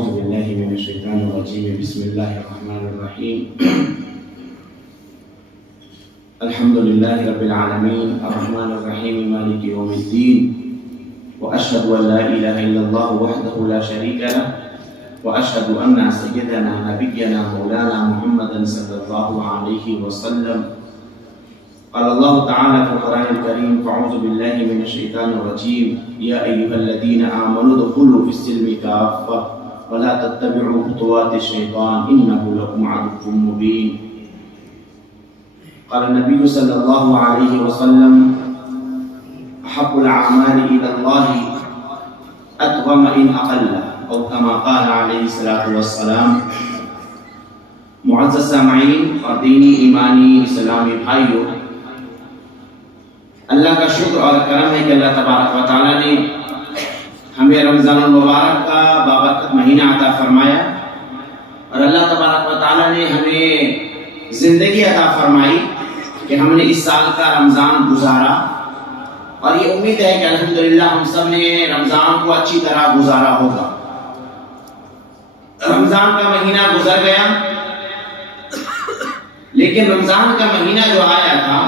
أعوذ بالله من الشيطان الرجيم بسم الله الرحمن الرحيم الحمد لله رب العالمين الرحمن الرحيم مالك يوم الدين وأشهد أن لا إله إلا الله وحده لا شريك له وأشهد أن سيدنا نبينا مولانا محمدا صلى الله عليه وسلم قال الله تعالى في القرآن الكريم فأعوذ بالله من الشيطان الرجيم يا أيها الذين آمنوا ادخلوا في السلم كافة ولا تتبعوا خطوات الشيطان إنه لكم عدو مبين قال النبي صلى الله عليه وسلم أحب الأعمال إلى الله أدوم إن أقل أو كما قال عليه الصلاة والسلام معزز سامعین اور دینی ایمانی اسلامی بھائیوں، اللہ کا شکر اور کرم ہے کہ اللہ تبارک و تعالیٰ نے ہمیں رمضان المبارک کا بابرکت مہینہ عطا فرمایا اور اللہ تبارک و تعالیٰ نے ہمیں زندگی عطا فرمائی کہ ہم نے اس سال کا رمضان گزارا، اور یہ امید ہے کہ الحمدللہ ہم سب نے رمضان کو اچھی طرح گزارا ہوگا۔ رمضان کا مہینہ گزر گیا، لیکن رمضان کا مہینہ جو آیا تھا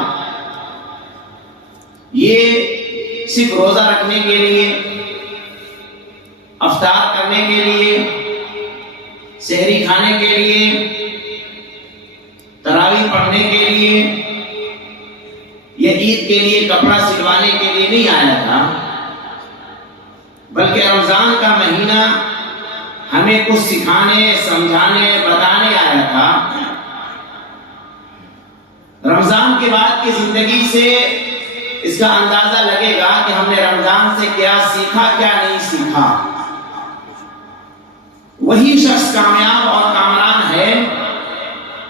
یہ صرف روزہ رکھنے کے لیے، افطار کرنے کے لیے، سحری کھانے کے لیے، تراویح پڑھنے کے لیے یا عید کے لیے کپڑا سلوانے کے لیے نہیں آیا تھا، بلکہ رمضان کا مہینہ ہمیں کچھ سکھانے، سمجھانے، بتانے آیا تھا۔ رمضان کے بعد کی زندگی سے اس کا اندازہ لگے گا کہ ہم نے رمضان سے کیا سیکھا، کیا نہیں سیکھا۔ وہی شخص کامیاب اور کامران ہے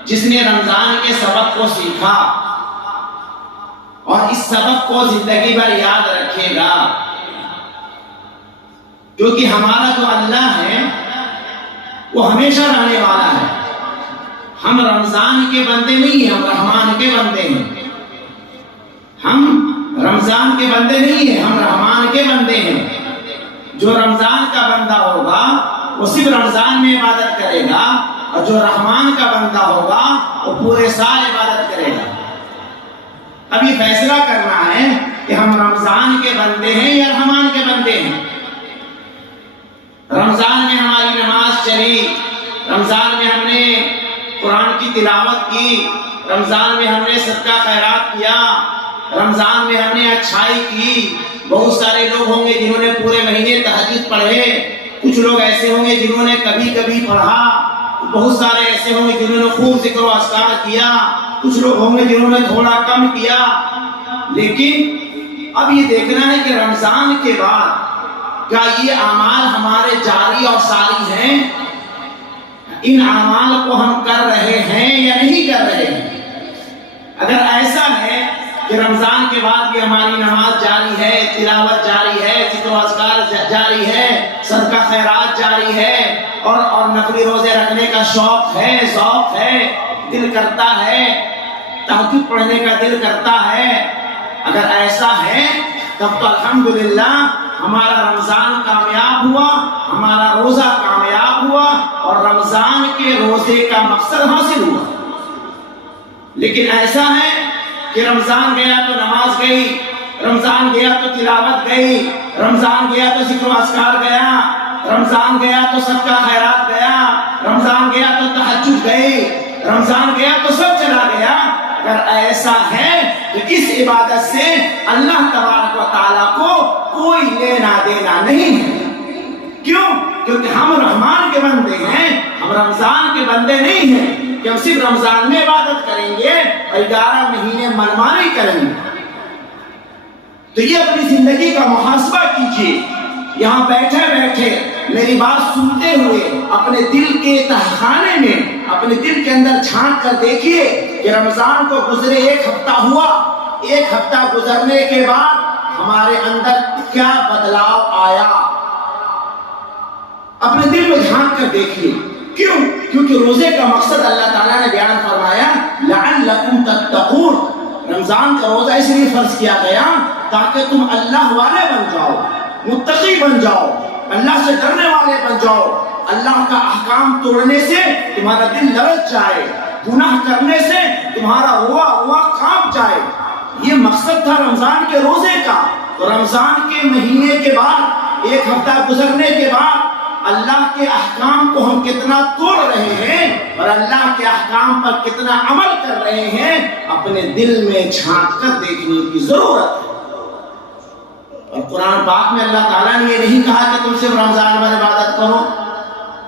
جس نے رمضان کے سبق کو سیکھا اور اس سبق کو زندگی بھر یاد رکھے گا، کیونکہ ہمارا جو اللہ ہے وہ ہمیشہ رہنے والا ہے۔ ہم رمضان کے بندے نہیں ہیں، ہم رحمان کے بندے ہیں۔ ہم رمضان کے بندے نہیں ہیں، ہم رحمان کے بندے ہیں۔ جو رمضان کا بندہ ہوگا وہ صرف رمضان میں عبادت کرے گا، اور جو رحمان کا بندہ ہوگا وہ پورے سال عبادت کرے گا۔ اب یہ فیصلہ کرنا ہے کہ ہم رمضان کے بندے ہیں یا رحمان کے بندے ہیں۔ رمضان میں ہماری نماز چلی، رمضان میں ہم نے قرآن کی تلاوت کی، رمضان میں ہم نے صدقہ خیرات کیا، رمضان میں ہم نے اچھائی کی۔ بہت سارے لوگ ہوں گے جنہوں نے پورے مہینے تہجد پڑھے، کچھ لوگ ایسے ہوں گے جنہوں نے کبھی کبھی پڑھا، بہت سارے ایسے ہوں گے جنہوں نے خوب ذکر و اذکار کیا، کچھ لوگ ہوں گے جنہوں نے تھوڑا کم کیا۔ لیکن اب یہ دیکھنا ہے کہ رمضان کے بعد کیا یہ اعمال ہمارے جاری اور ساری ہیں؟ ان اعمال کو ہم کر رہے ہیں یا نہیں کر رہے ہیں؟ اگر ایسا ہے کہ رمضان کے بعد بھی ہماری نماز جاری ہے، تلاوت جاری ہے، ذکر و اذکار جاری ہے، صدقہ خیرات جاری ہے، اور نفلی روزے رکھنے کا شوق ہے، ذوق ہے، دل کرتا ہے، تہجد پڑھنے کا دل کرتا ہے، اگر ایسا ہے تب تو الحمدللہ ہمارا رمضان کامیاب ہوا، ہمارا روزہ کامیاب ہوا، اور رمضان کے روزے کا مقصد حاصل ہوا۔ لیکن ایسا ہے کہ رمضان گیا تو نماز گئی، رمضان گیا تو تلاوت گئی، رمضان گیا تو ذکر و اذکار گیا، رمضان گیا تو صدقہ خیرات گیا، رمضان گیا تو تہجد گئی، رمضان گیا تو سب چلا گیا۔ اگر ایسا ہے تو اس عبادت سے اللہ تبارک و تعالیٰ کو کوئی لینا دینا نہیں ہے۔ کیوں؟ کیونکہ ہم رحمان کے بندے ہیں، ہم رمضان کے بندے نہیں ہیں کہ ہم صرف رمضان میں عبادت کریں گے اور 11 مہینے منمانی کریں گے۔ تو یہ اپنی زندگی کا محاسبہ کیجیے، یہاں بیٹھے بیٹھے میری بات سنتے ہوئے اپنے دل کے تہخانے میں، اپنے دل کے اندر جھانک کر دیکھیے کہ رمضان کو گزرے 1 ہفتہ ہوا، 1 ہفتہ گزرنے کے بعد ہمارے اندر کیا بدلاؤ آیا۔ اپنے دل میں جھانک کر دیکھیے۔ کیوں؟ کیونکہ روزے کا مقصد اللہ تعالیٰ نے بیان فرمایا لعلکم تتقون، رمضان کا روزہ اس لیے فرض کیا گیا تاکہ تم اللہ والے بن جاؤ، متقی بن جاؤ، اللہ سے ڈرنے والے بن جاؤ، اللہ کا احکام توڑنے سے تمہارا دل لرز جائے، گناہ کرنے سے تمہارا ہوا کانپ جائے۔ یہ مقصد تھا رمضان کے روزے کا۔ تو رمضان کے مہینے کے بعد، ایک ہفتہ گزرنے کے بعد اللہ کے احکام کو ہم کتنا توڑ رہے ہیں اور اللہ کے احکام پر کتنا عمل کر رہے ہیں، اپنے دل میں جھانک کر دیکھنے کی ضرورت ہے۔ اور قرآن پاک میں اللہ تعالیٰ نے یہ نہیں کہا کہ تم صرف رمضان میں عبادت کرو۔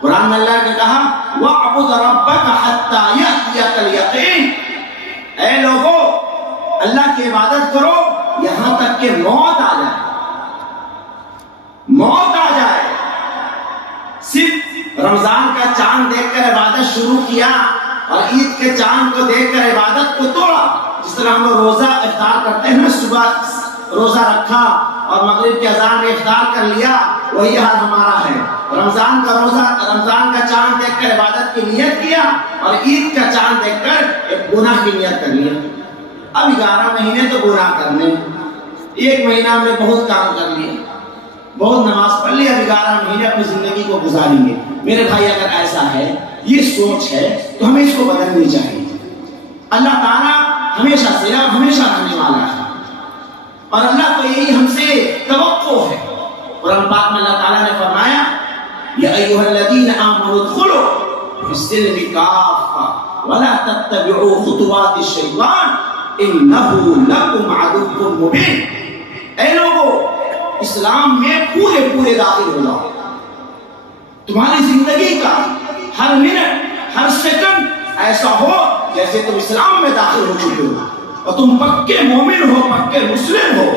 قرآن میں اللہ نے کہا وَاعْبُدْ رَبَّكَ حَتَّى يَأْتِيَكَ الْيَقِينُ، اے لوگو اللہ کی عبادت کرو یہاں تک کہ موت آ جائے، موت آ جائے۔ صرف رمضان کا چاند دیکھ کر عبادت شروع کیا اور عید کے چاند کو دیکھ کر عبادت کو توڑا۔ جس طرح ہم روزہ افطار کرتے ہیں، صبح روزہ رکھا اور مغرب کی اذان میں افطار کر لیا، وہی حال ہمارا ہے۔ رمضان کا روزہ، رمضان کا چاند دیکھ کر عبادت کی نیت کیا اور عید کا چاند دیکھ کر ایک گناہ کی نیت کر لیا۔ اب 11 مہینے تو گناہ کرنے، ایک مہینہ ہم نے بہت کام کر لیے، بہت نماز پڑھ لی، اب 11 مہینے اپنی زندگی کو گزاریں گے۔ میرے بھائی اگر ایسا ہے، یہ سوچ ہے تو ہمیں اس کو بدلنی چاہیے۔ اللہ تعالیٰ ہمیشہ سے اور ہمیشہ رہنے والا ہے اور اللہ کو یہی ہم سے توقع ہے۔ قرآن پاک میں اللہ تعالیٰ نے فرمایا یا ایھا الذین آمنوا ادخلوا فی السلم کافہ ولا تتبعوا خطوات الشیطان انہ لکم عدو مبین، اے لوگو اسلام میں پورے داخل ہو جاؤ۔ تمہاری زندگی کا ہر منٹ، ہر سیکنڈ ایسا ہو جیسے تم اسلام میں داخل ہو چکے ہو اور تم پکے مومن ہو، پکے مسلم ہو،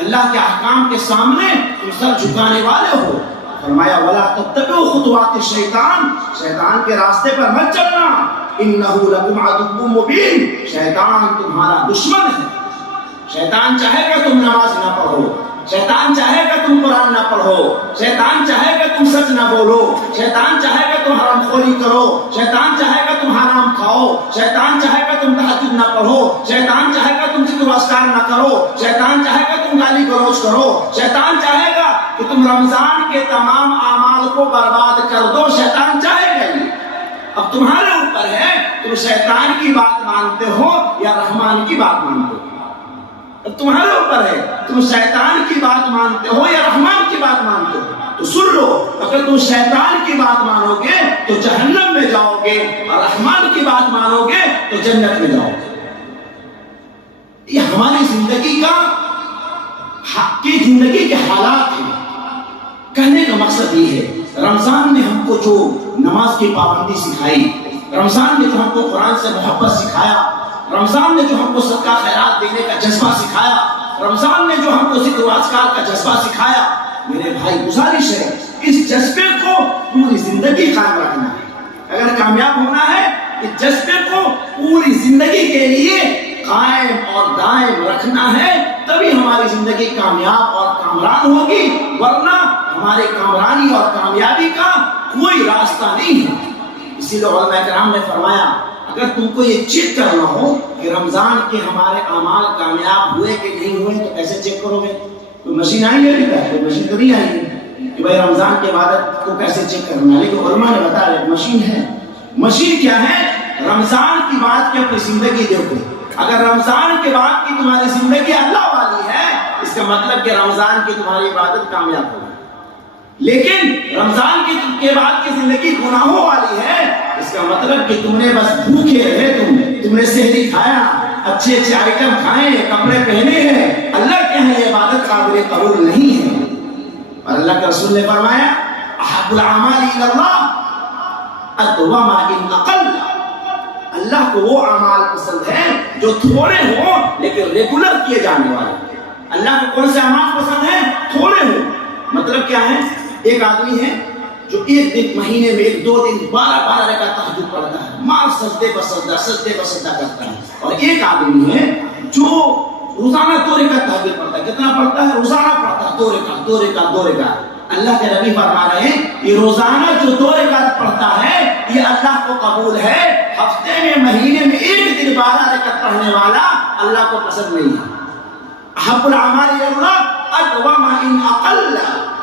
اللہ کے احکام کے سامنے تم سر جھکانے والے ہو۔ فرمایا وَلَا تَتَّبِعُوا خُطُوَاتِ الشَّيْطَانِ، شیطان کے راستے پر مت چلنا، اِنَّهُ لَكُمْ عَدُوٌّ مُبِينٌ، شیطان تمہارا دشمن ہے۔ شیطان چاہے گا تم نماز نہ پڑھو، شیطان چاہے گا تم قرآن نہ پڑھو، شیطان چاہے گا تم سچ نہ بولو، شیطان چاہے گا تم حرام خوری کرو، شیطان چاہے گا تم حرام کھاؤ، شیطان چاہے گا تم تہجد نہ پڑھو، شیطان چاہے گا تم ذکر و اذکار نہ کرو، شیطان چاہے گا تم گالی گلوچ کرو، شیطان چاہے گا کہ تم رمضان کے تمام اعمال کو برباد کر دو، شیطان چاہے گا یہ۔ اب تمہارے اوپر ہے تم شیطان کی بات مانتے ہو یا رحمان کی بات مانتے ہو۔ اب تمہارے اوپر ہے تم شیطان کی بات مانتے ہو یا رحمان کی بات مانتے ہو۔ تو سن لو، اگر تم شیطان کی بات مانو گے تو جہنم میں جاؤ گے اور رحمان کی بات مانو گے تو جنت میں جاؤ گے۔ یہ ہماری زندگی کے حالات ہیں۔ کہنے کا مقصد یہ ہے رمضان نے ہم کو جو نماز کی پابندی سکھائی، رمضان نے جو ہم کو قرآن سے محبت سکھایا، رمضان نے جو ہم کو صدقہ خیرات دینے کا جذبہ سکھایا، رمضان نے جو ہم کو ذکر و اذکار کا جذبہ سکھایا، میرے بھائی گزارش ہے اس جذبے کو پوری زندگی قائم رکھنا ہے۔ اگر کامیاب ہونا ہے اس جذبے کو پوری زندگی کے لیے قائم اور دائم رکھنا ہے، تبھی ہماری زندگی کامیاب اور کامران ہوگی، ورنہ ہمارے کامرانی اور کامیابی کا کوئی راستہ نہیں ہے۔ اسی لیے علماء کرام نے فرمایا اگر تم کو یہ چیک کرنا ہو کہ رمضان کے ہمارے اعمال کامیاب ہوئے کہ نہیں ہوئے تو کیسے چیک کرو گے؟ کوئی مشین آئی ہے؟ کوئی مشین تو نہیں آئی ہے کہ بھائی رمضان کے عبادت کو کیسے چیک کرنا ہے، لیکن علماء نے بتایا ایک مشین ہے۔ مشین کیا ہے؟ رمضان کی بات کی اپنی زندگی دیکھو، اگر رمضان کے بعد کی تمہاری زندگی اللہ والی ہے اس کا مطلب کہ رمضان کی تمہاری عبادت کامیاب ہوگی، لیکن رمضان کے بعد کی زندگی گناہوں والی ہے اس کا مطلب کہ تم نے بس بھوکے رہے، تم نے سحری کھایا، اچھے آئٹم کھائے، کپڑے پہنے ہیں، اللہ کے ہاں یہ عبادت قابل قبول نہیں ہے۔ اور اللہ کے رسول نے فرمایا احب الاعمال الی اللہ ادومها ان اقل، اللہ کو وہ اعمال پسند ہیں جو تھوڑے ہوں لیکن ریگولر کیے جانے والے۔ اللہ کو کون سے اعمال پسند ہیں؟ تھوڑے ہوں۔ مطلب کیا ہے؟ ایک آدمی ہے جو ایک دن مہینے میں 1-2 دن 12 رکعت تہجد پڑھتا ہے، مار سجدے پر سجدہ کرتا ہے، اور ایک آدمی ہے جو روزانہ 2 رکعت تہجد پڑھتا ہے۔ کتنا پڑھتا ہے؟ روزانہ پڑھتا ہے 2 رکعت۔ اللہ کے نبی فرما رہے ہیں یہ روزانہ جو 2 رکعت پڑھتا ہے یہ اللہ کو قبول ہے، ہفتے میں مہینے میں 1 دن 12 رکعت پڑھنے والا اللہ کو پسند نہیں ہے۔ احب الاعمال الی اللہ ادومها ان اقل،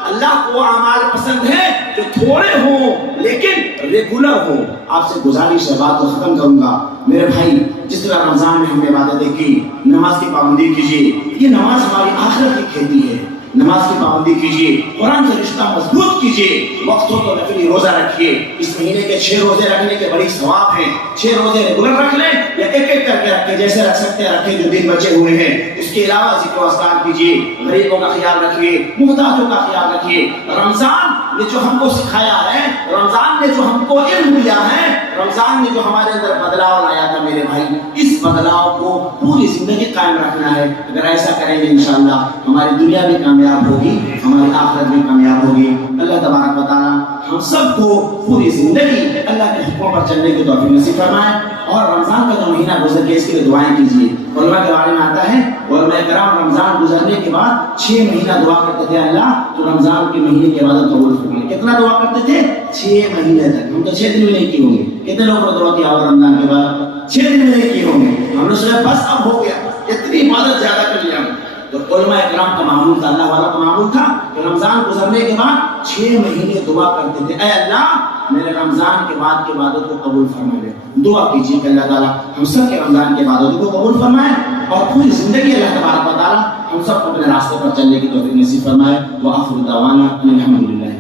اللہ کو اعمال پسند ہے جو تھوڑے ہوں لیکن ریگولر ہوں. آپ سے گزارش ہے، بات کو ختم کروں گا میرے بھائی. جس طرح رمضان میں ہم نے عبادتیں کی، نماز کی پابندی کیجیے. یہ نماز ہماری آخرت کی کھیتی ہے. نماز کی پابندی کیجیے، قرآن سے رشتہ مضبوط کیجیے. وقت ہو تو نفلی روزہ رکھیے. اس مہینے کے 6 روزے رکھنے کے بڑی ثواب ہیں. 6 روزے ریگولر رکھ لیں یا ایک ایک کر کے رکھیں، جیسے رکھ سکتے ہیں رکھیں جو دن بچے ہوئے ہیں. اس کے علاوہ ذکر و اذکار کیجیے، غریبوں کا خیال رکھیے، محتاجوں کا خیال رکھیے. رمضان نے جو ہم کو سکھایا ہے، رمضان نے جو ہم کو علم دیا ہے، رمضان نے جو ہمارے اندر بدلاؤ لایا تھا میرے بھائی، اس بدلاؤ کو پوری زندگی قائم رکھنا ہے. اگر ایسا کریں گے انشاءاللہ ہماری دنیا بھی کامیاب ہوگی، ہماری آخرت بھی کامیاب ہوگی. اللہ تبارک و تعالیٰ ہم سب کو پوری زندگی اللہ کے حکموں پر چلنے کی توفیق نصیب فرمائے. اور رمضان کا جو مہینہ گزر کے اس کے لیے دعائیں کیجیے. علماء کے بارے میں آتا ہے، علماء کرام رمضان گزرنے کے بعد 6 مہینہ دعا کرتے تھے اللہ تو رمضان کے مہینے کے بعد قبول فرمائے. کتنا دعا کرتے تھے؟ 6 مہینے تک. ہم تو 6 دن میں نہیں کی ہوں گے. کتنے لوگوں نے دعا کیا اور رمضان کے بعد 6 دن میں نہیں کی ہوں گے. ہم نے سوچا بس اب ہو گیا، اتنی عبادت زیادہ کر لیا. تو علماء اکرام کا معمول تھا، اللہ والا کا معمول تھا کہ رمضان گزرنے کے بعد 6 مہینے دعا کرتے تھے، اے اللہ میرے رمضان کے بعد کی عبادت کو قبول فرما لے. دعا کیجیے کہ اللہ تعالیٰ ہم سب کے رمضان کی عبادت کو قبول فرمائے اور پوری زندگی اللہ تبارک و تعالیٰ ہم سب کو اپنے راستے پر چلنے کی توفیق نصیب فرمائے. وآخر دعوانا الحمدللہ.